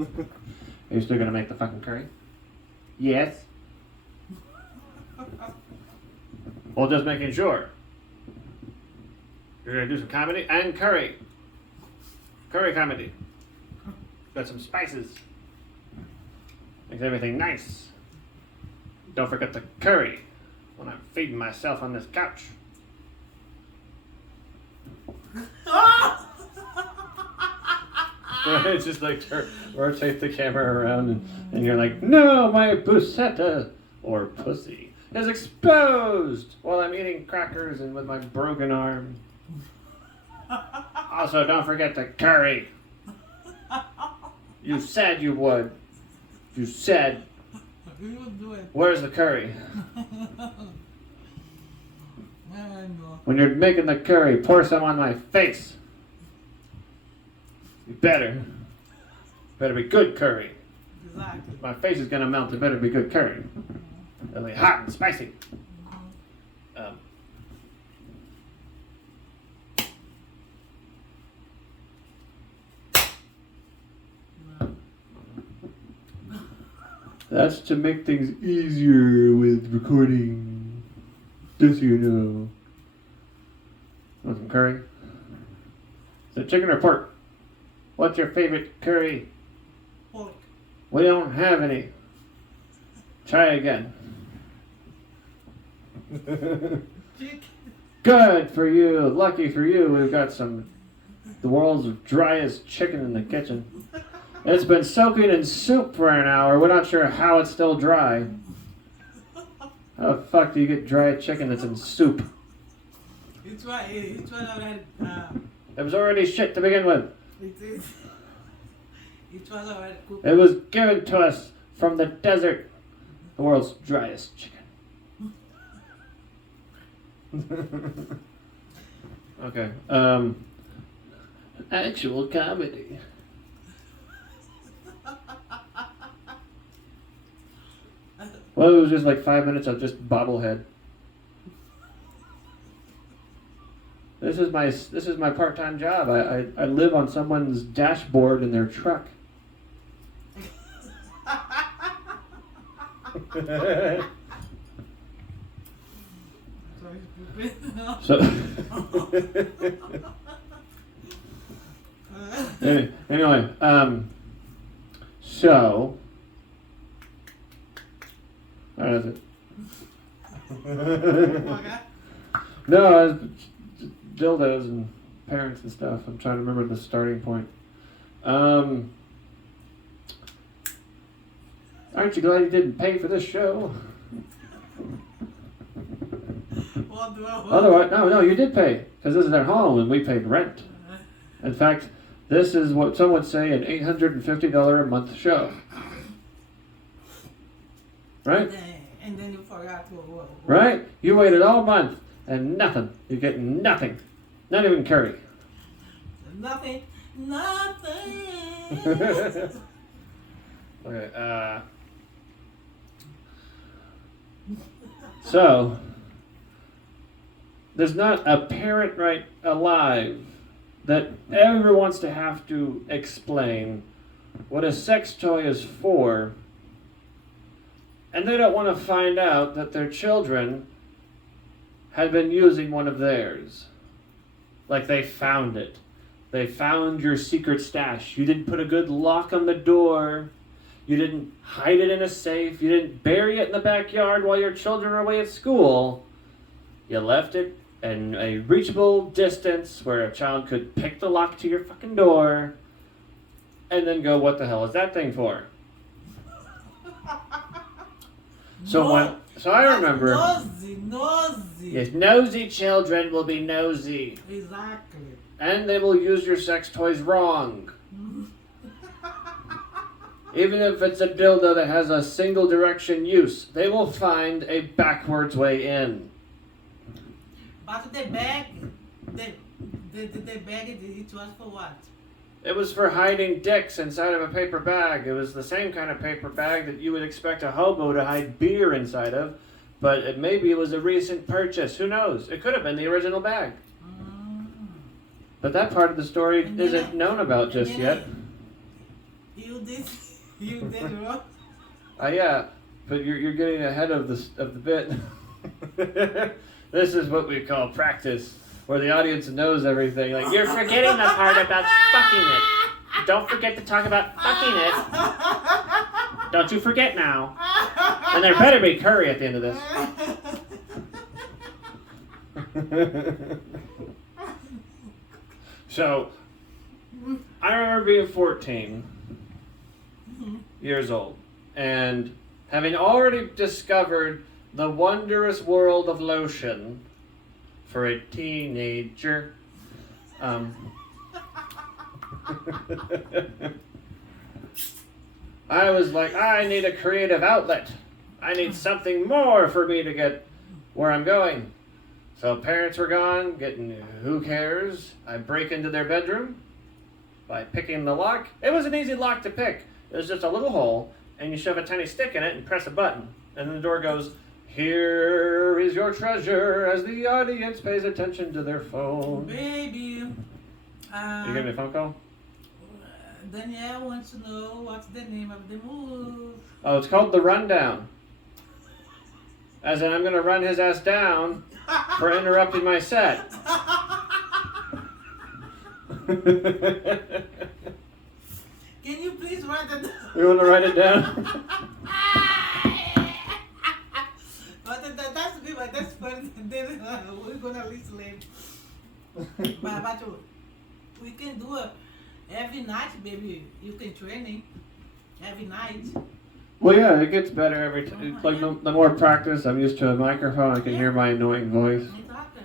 Are you still gonna make the fucking curry? Yes. Well, just making sure. You're gonna do some comedy and curry. Curry comedy. Got some spices. Makes everything nice. Don't forget the curry when I'm feeding myself on this couch. It's just like rotate the camera around and you're like, no, my bucetta or pussy is exposed while I'm eating crackers and with my broken arm. Also, don't forget the curry. You said you would. You said. Where's the curry? When you're making the curry, pour some on my face. You better. Better be good curry. Exactly. My face is gonna melt. It better be good curry. It'll be hot and spicy. That's to make things easier with recording. Just so you know. Want some curry? Is it chicken or pork? What's your favorite curry? Pork. We don't have any. Try again. Chicken. Good for you. Lucky for you. We've got the world's driest chicken in the kitchen. It's been soaking in soup for an hour. We're not sure how it's still dry. How the fuck do you get dry chicken that's in soup? It's already. It was already shit to begin with. It is. It was already cooked. It was given to us from the desert. The world's driest chicken. Okay. Actual comedy. Well, it was just like 5 minutes of just bobblehead. This is my part-time job. I live on someone's dashboard in their truck. So anyway, so how is it? No, it's dildos and parents and stuff. I'm trying to remember the starting point. Aren't you glad you didn't pay for this show? Otherwise, no, you did pay, because this is their home and we paid rent. In fact, this is what some would say an $850 a month show. Right? And then you forgot what. Right? You waited all month and nothing. You're getting nothing. Not even curry. Nothing. Okay, so, there's not a parent right alive that ever wants to have to explain what a sex toy is for, and they don't want to find out that their children had been using one of theirs. Like they found it. They found your secret stash. You didn't put a good lock on the door. You didn't hide it in a safe. You didn't bury it in the backyard while your children are away at school. You left it in a reachable distance where a child could pick the lock to your fucking door and then go, what the hell is that thing for? So I remember. Nosy. Yes, nosy children will be nosy. Exactly. And they will use your sex toys wrong. Even if it's a dildo that has a single direction use, they will find a backwards way in. But the bag, the bag, it was for what? It was for hiding dicks inside of a paper bag. It was the same kind of paper bag that you would expect a hobo to hide beer inside of, but maybe it was a recent purchase. Who knows? It could have been the original bag. But that part of the story isn't known about just yet. He you did wrong. Yeah, but you're getting ahead of the bit. This is what we call practice, where the audience knows everything. Like, you're forgetting the part about fucking it. Don't forget to talk about fucking it. Don't you forget now. And there better be curry at the end of this. So, I remember being 14 years old and having already discovered the wondrous world of lotion for a teenager. I was like, I need a creative outlet. I need something more for me to get where I'm going. So parents were gone, getting who cares? I break into their bedroom by picking the lock. It was an easy lock to pick. It was just a little hole, and you shove a tiny stick in it and press a button. And then the door goes, here is your treasure, as the audience pays attention to their phone. Baby. You getting a phone call? Danielle wants to know what's the name of the move. Oh, it's called The Rundown. As in, I'm going to run his ass down for interrupting my set. Can you please write it down? You want to write it down? That's good, but that's funny. Then we're gonna listen later. But we can do it every night, baby. You can train it every night. Well, yeah, it gets better every time. Like the more practice, I'm used to a microphone. I can hear my annoying voice. Exactly.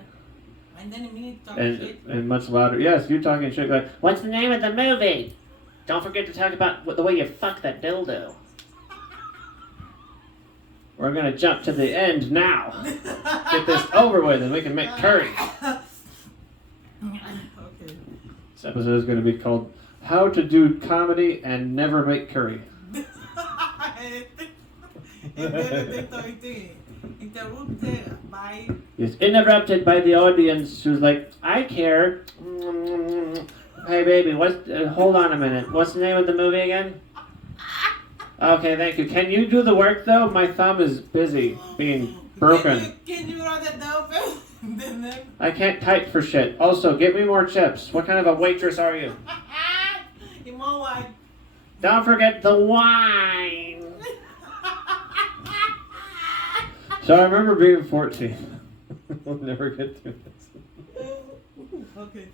And then me talking shit. And much louder. Yes, you talking shit like, what's the name of the movie? Don't forget to talk about the way you fuck that dildo. We're going to jump to the end now. Get this over with and we can make curry. Okay. This episode is going to be called How to Do Comedy and Never Make Curry. Yes, interrupted by the audience who's like, I care. Hey baby, hold on a minute. What's the name of the movie again? Okay, thank you. Can you do the work though? My thumb is busy being broken. Can you write it down, Phil? I can't type for shit. Also, get me more chips. What kind of a waitress are you? More wine. Don't forget the wine. So I remember being 14. We'll never get through this. Okay.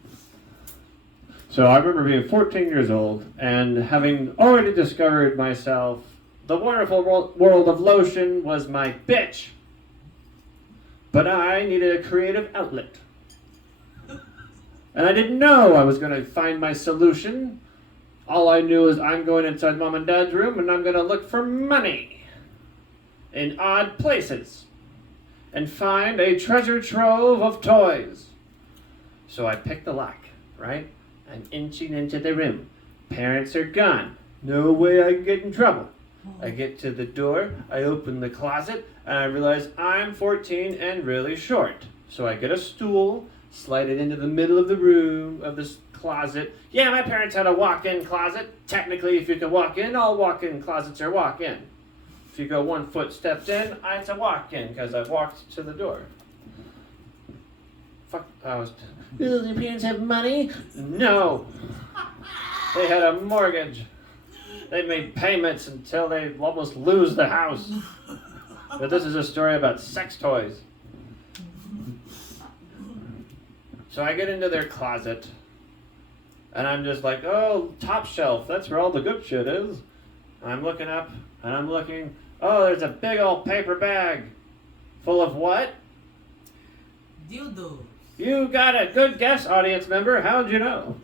So I remember being 14 years old and having already discovered myself, the wonderful world of lotion was my bitch. But I needed a creative outlet. And I didn't know I was going to find my solution. All I knew is I'm going inside mom and dad's room and I'm going to look for money in odd places and find a treasure trove of toys. So I picked the lock, right? I'm inching into the room. Parents are gone. No way I can get in trouble. I get to the door, I open the closet, and I realize I'm 14 and really short. So I get a stool, slide it into the middle of the room, of this closet. Yeah, my parents had a walk-in closet. Technically, if you can walk in, all walk-in closets are walk-in. If you go 1 foot stepped in, it's a walk-in, because I've walked to the door. Fuck, do your parents have money? No. They had a mortgage. They made payments until they almost lose the house. But this is a story about sex toys. So I get into their closet, and I'm just like, oh, top shelf, that's where all the good shit is. And I'm looking up, and I'm looking, oh, there's a big old paper bag. Full of what? Dildo. You got a good guess, audience member. How'd you know?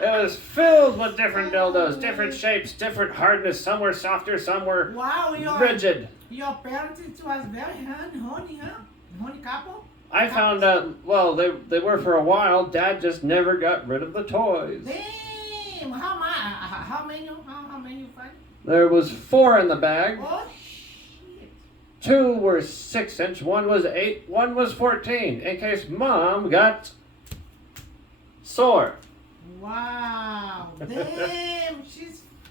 It was filled with different dildos, different shapes, different hardness. Some were softer, some were rigid. Your parents was very honey, huh? Honey couple? I found out, well, they were for a while. Dad just never got rid of the toys. Damn! How many you find? There was 4 in the bag. Oh, shit. 2 were 6-inch, 1 was 8, 1 was 14. In case Mom got sore. Wow. Damn,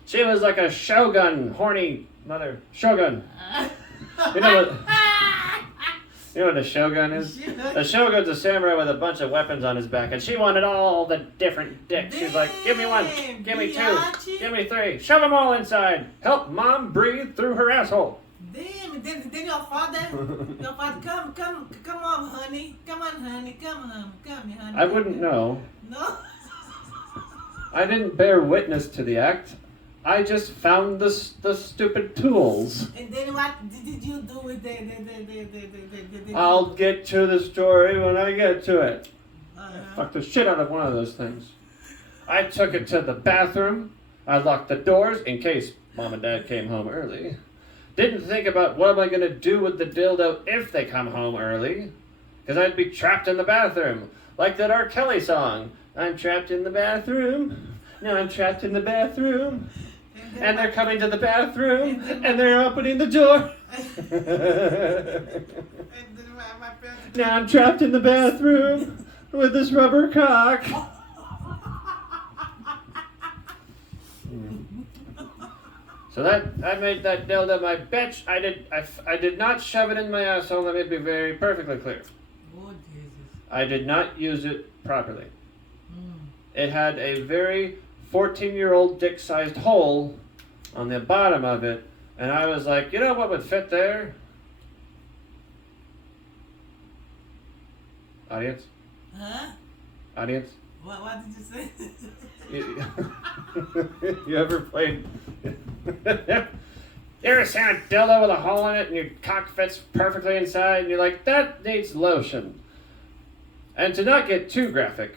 She was like a shogun, horny mother. Shogun. You know what? You know what a shogun is? A shogun's a samurai with a bunch of weapons on his back, and she wanted all the different dicks. She's like, give me one, give me two, give me three, shove them all inside. Help mom breathe through her asshole. Damn, then your father, come on, honey. Come on, honey. Come, honey. I wouldn't know. No? I didn't bear witness to the act. I just found the stupid tools. And then what did you do with the I'll get to the story when I get to it. Uh-huh. I fucked the shit out of one of those things. I took it to the bathroom. I locked the doors in case mom and dad came home early. Didn't think about what am I going to do with the dildo if they come home early. Because I'd be trapped in the bathroom. Like that R. Kelly song. I'm trapped in the bathroom. No, I'm trapped in the bathroom. And they're coming to the bathroom. And they're opening the door. Now I'm trapped in the bathroom with this rubber cock. So I made that dildo my bitch. I did not shove it in my asshole. Let me be very perfectly clear. Oh, Jesus. I did not use it properly. It had a very 14-year-old dick-sized hole on the bottom of it, and I was like, you know what would fit there? Audience? Huh? Audience? What did you say? You ever played? You ever seen a dildo with a hole in it and your cock fits perfectly inside and you're like, that needs lotion. And to not get too graphic,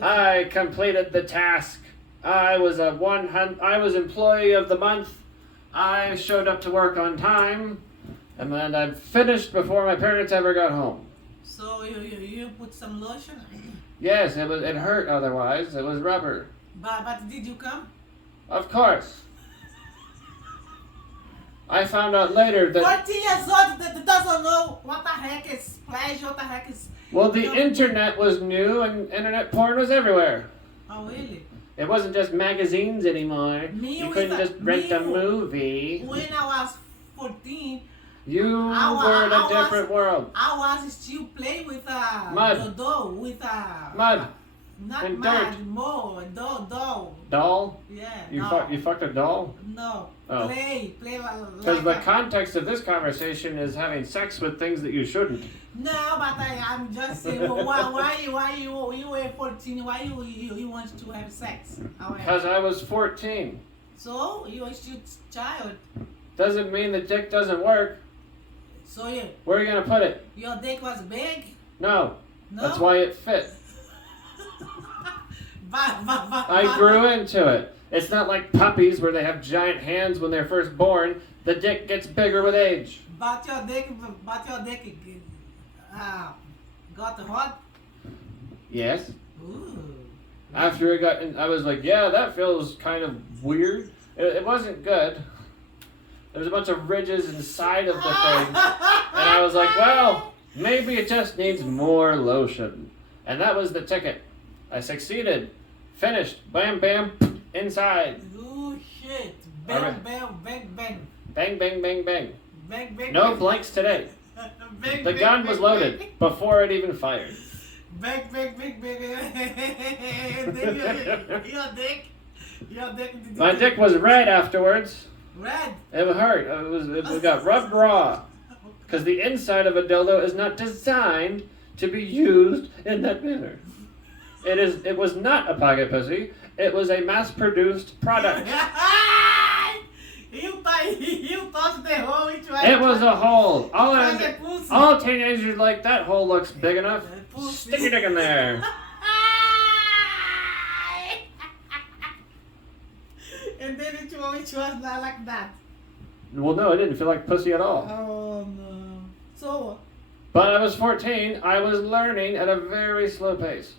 I completed the task. I was employee of the month. I showed up to work on time, and then I finished before my parents ever got home. So you put some lotion? Yes, it hurt otherwise. It was rubber. But did you come? Of course. I found out later that 14 years old that doesn't know what the heck is pleasure, what the heck is... well, the internet was new and internet porn was everywhere. Oh, really? It wasn't just magazines anymore. You couldn't just rent a movie. When I was 14, You were in a different world. I was still playing with mud. doll, with Mud. not and mud, dirt. more doll. Doll? Yeah. You fucked a doll? No. Oh. Play Because the context of this conversation is having sex with things that you shouldn't. No, but I'm just saying, why you were 14? Why you want to have sex? Because I was 14. So you are still child. Doesn't mean the dick doesn't work. So you. Where are you gonna put it? Your dick was big. No. No. That's why it fit. I I grew into it. It's not like puppies where they have giant hands when they're first born. The dick gets bigger with age. But your dick got hot? Yes. Ooh. After it got in, I was like, yeah, that feels kind of weird. It wasn't good. There was a bunch of ridges inside of the thing. And I was like, well, maybe it just needs more lotion. And that was the ticket. I succeeded. Finished. Bam, bam, inside. Oh, shit. Bang, Alright. bang, bang, bang. Bang, bang, bang, bang. Bang, bang, No bang. blanks today. Bang, The bang, gun bang, was bang. loaded before it even fired. Bang, bang, bang, bang. Your dick. My dick was red afterwards. Red. It hurt. It got rubbed raw. Because the inside of a dildo is not designed to be used in that manner. It was not a pocket pussy. It was a mass-produced product. You touched the hole into It was a hole. pussy. All teenagers like that hole looks big enough. Stick your dick in there. And then it was not like that. Well, no, it didn't feel like pussy at all. Oh no. So. But I was 14. I was learning at a very slow pace.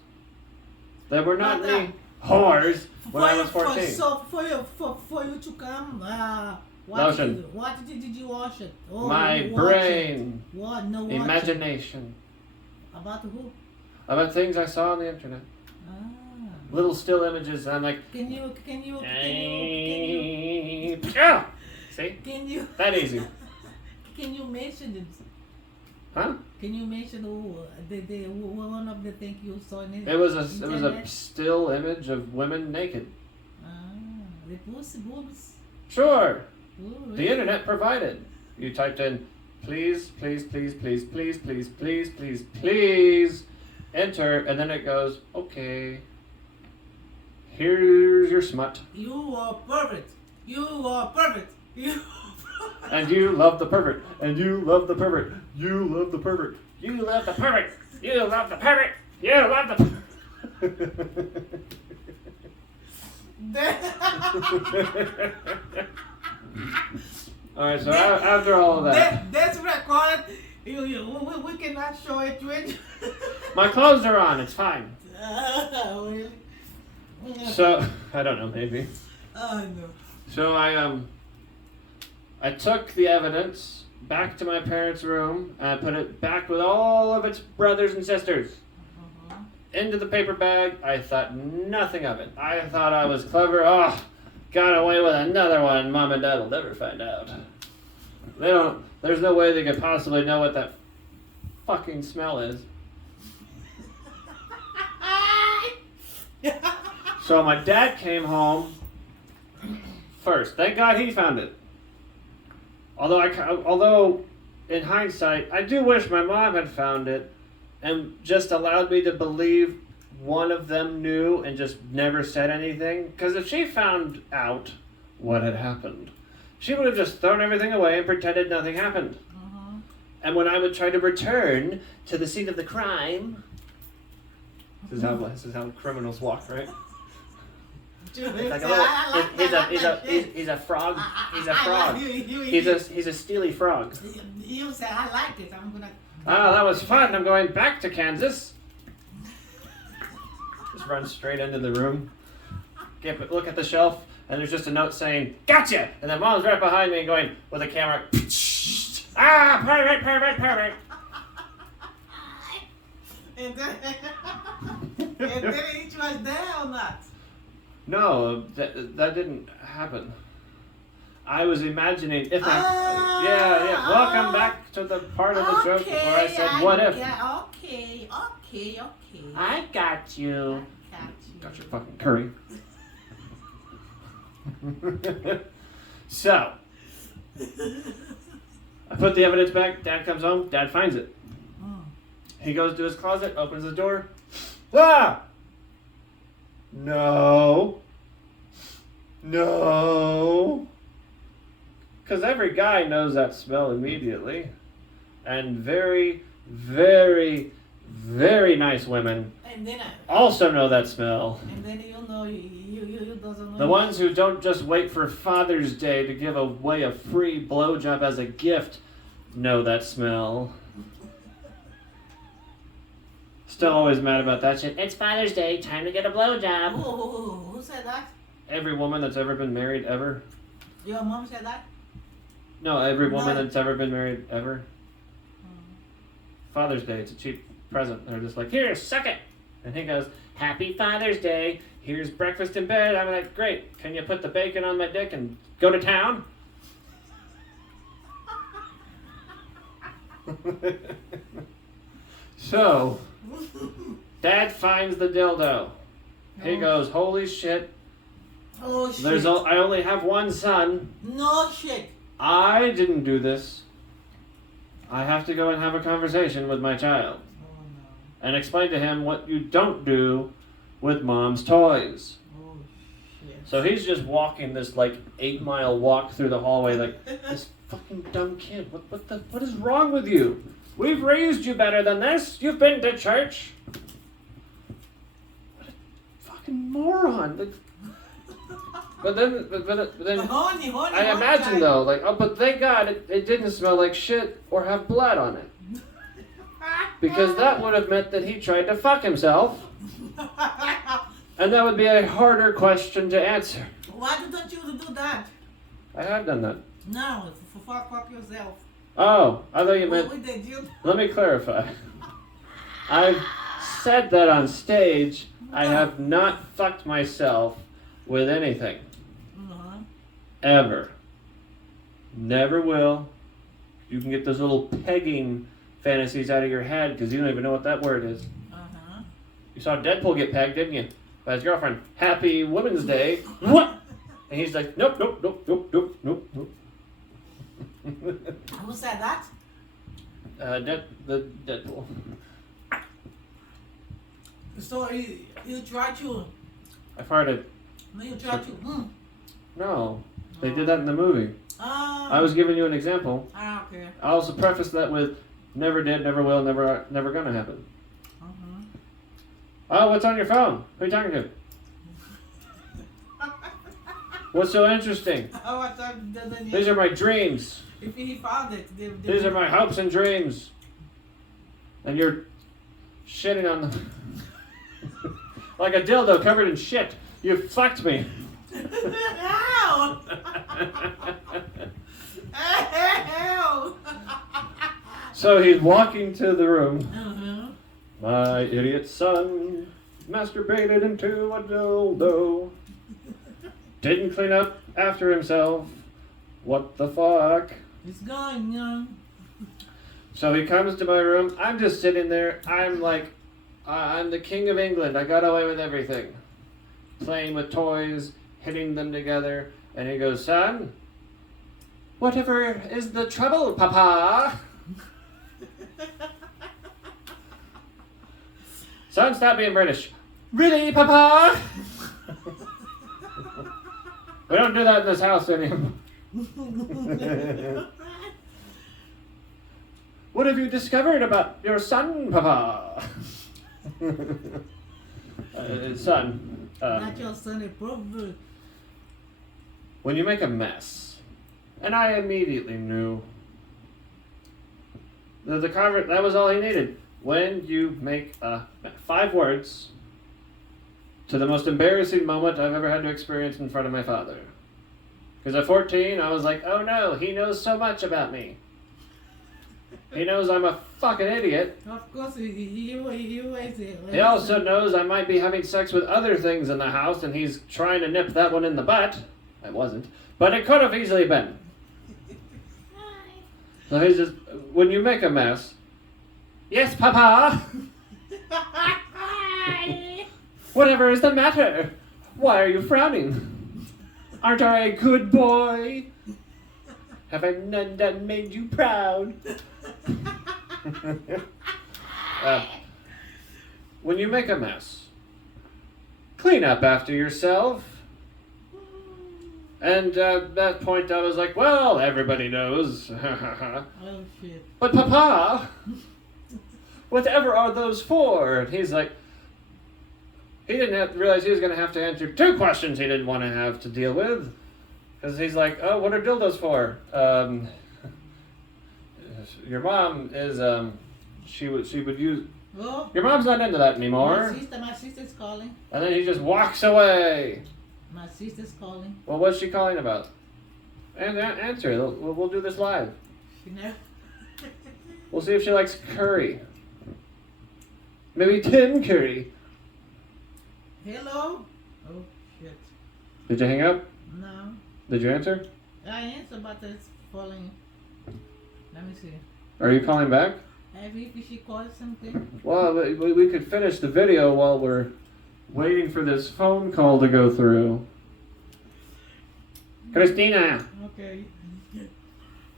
There were not But, many whores when I was 14. So for you to come, Lotion. What did you wash it? Oh, My you wash brain. it. What? No water. Imagination. About who? About things I saw on the internet. Ah. Little still images. And I'm like, Can you yeah. See? can you That easy. can you mention it? Huh? Can you mention the one of the things you saw in it? It was a Internet? still image of women naked. Ah, the pussy boobs. Sure. Oh, The really? internet provided. You typed in please, please, please, please, please, please, please, please, please, enter, and then it goes, okay. Here's your smut. You are perfect. You are perfect. You. And you love the pervert. And you love the pervert. You love the pervert. You love the pervert. You love the pervert. You love the Alright, so after all of that, That's recorded. We cannot show it to it. my clothes are on. It's fine. Really? So, I don't know, maybe. Oh no. So I took the evidence back to my parents' room and I put it back with all of its brothers and sisters into the paper bag. I thought nothing of it. I thought I was clever. Oh, got away with another one. Mom and Dad will never find out. They don't. There's no way they could possibly know what that fucking smell is. So my dad came home first. Thank God he found it. Although in hindsight, I do wish my mom had found it and just allowed me to believe one of them knew and just never said anything. Because if she found out what had happened, she would have just thrown everything away and pretended nothing happened. And when I would try to return to the scene of the crime, this is how criminals walk, right? Like a little, he's a frog. He's a frog. He's a steely frog. You say I like it. I'm gonna. Ah, that was fun. I'm going back to Kansas. Just run straight into the room. Look at the shelf, and there's just a note saying "Gotcha!" And then Mom's right behind me, going with a camera. Ah, pervert. And then it was there or not? No, that didn't happen. I was imagining if I... Yeah. Welcome back to the part of the joke where I said, what if? Yeah, okay. I got you. Got your fucking curry. So, I put the evidence back. Dad comes home. Dad finds it. He goes to his closet, opens the door. Ah! No. Because every guy knows that smell immediately. And very, very, very nice women And then also know that smell. And then you know you doesn't know. The ones who don't just wait for Father's Day to give away a free blowjob as a gift know that smell. Still always mad about that shit. It's Father's Day, time to get a blowjob. Who said that? Every woman that's ever been married ever. Your mom said that? No, every woman No. that's ever been married ever. Father's Day, it's a cheap present. They're just like, here, suck it. And he goes, Happy Father's Day. Here's breakfast in bed. I'm like, great. Can you put the bacon on my dick and go to town? So, Dad finds the dildo. He goes, holy shit. Oh shit. I only have one son. No shit. I didn't do this. I have to go and have a conversation with my child. Oh no. And explain to him what you don't do with Mom's toys. Oh shit. So he's just walking this like 8-mile walk through the hallway like, this fucking dumb kid, what is wrong with you? We've raised you better than this. You've been to church. What a fucking moron. But then Honey, I imagine though, like, oh, but thank God it didn't smell like shit or have blood on it. Because that would have meant that he tried to fuck himself. And that would be a harder question to answer. Why don't you do that? I have done that. No, fuck yourself. Oh, I thought you meant... What did you? Let me clarify. I've said that on stage. I have not fucked myself with anything. Uh-huh. Ever. Never will. You can get those little pegging fantasies out of your head because you don't even know what that word is. Uh-huh. You saw Deadpool get pegged, didn't you? By his girlfriend. Happy Women's Day. What? And he's like, nope, nope, nope, nope, nope, nope, nope. Who said that? The Deadpool. So you try to. I farted. No, you try to. No, they did that in the movie. Oh. I was giving you an example. Ah, okay. I also prefaced that with never did, never will, never gonna happen. Uh-huh. Oh, what's on your phone? Who are you talking to? What's so interesting? Oh, I thought that These are my dreams. if he found it, These are my hopes and dreams. And you're shitting on them. Like a dildo covered in shit. You fucked me. Ow! Ow! So he's walking to the room. Uh-huh. My idiot son masturbated into a dildo. Didn't clean up after himself. What the fuck? It's gone, young. So he comes to my room. I'm just sitting there. I'm like, I'm the king of England. I got away with everything. Playing with toys, hitting them together. And he goes, son, whatever is the trouble, Papa? Son, stop being British. Really, Papa? We don't do that in this house anymore. What have you discovered about your son, Papa? Son. Not your son, a proverb. When you make a mess, and I immediately knew that was all he needed. When you make 5 words to the most embarrassing moment I've ever had to experience in front of my father. Because at 14, I was like, oh no, he knows so much about me. He knows I'm a fucking idiot. Of course, he was it. He also knows I might be having sex with other things in the house, and he's trying to nip that one in the butt. I wasn't. But it could have easily been. So he's just, when you make a mess, yes, Papa? Whatever is the matter? Why are you frowning? Aren't I a good boy? Have I none done made you proud? When you make a mess, clean up after yourself. And at that point I was like, well, everybody knows. Oh, shit. But Papa, whatever are those for? And he's like, he didn't realize he was going to have to answer 2 questions he didn't want to have to deal with. Because he's like, oh, what are dildos for? Your mom is, she would use, Oh, your mom's not into that anymore. my sister's calling. And then he just walks away. My sister's calling. Well, what's she calling about? And answer. We'll do this live. You know? We'll see if she likes curry. Maybe Tim Curry. Hello? Oh, shit. Did you hang up? No. Did you answer? I answer, but it's falling. Let me see. Are you calling back? If she calls something. Well, we could finish the video while we're waiting for this phone call to go through. Christina. Okay.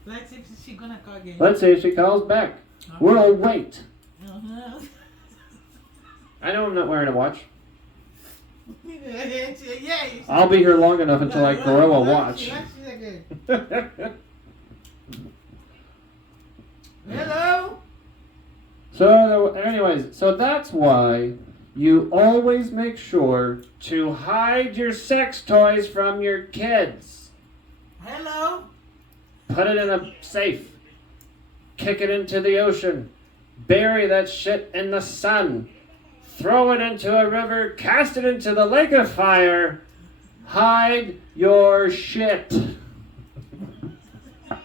Let's see if she's gonna call again. Let's see if she calls back. Okay. We'll wait. Uh-huh. I know I'm not wearing a watch. Yeah. I'll be here long enough until I grow a watch. Hello? So, anyways, so that's why you always make sure to hide your sex toys from your kids. Hello? Put it in a safe. Kick it into the ocean. Bury that shit in the sun. Throw it into a river. Cast it into the lake of fire. Hide your shit.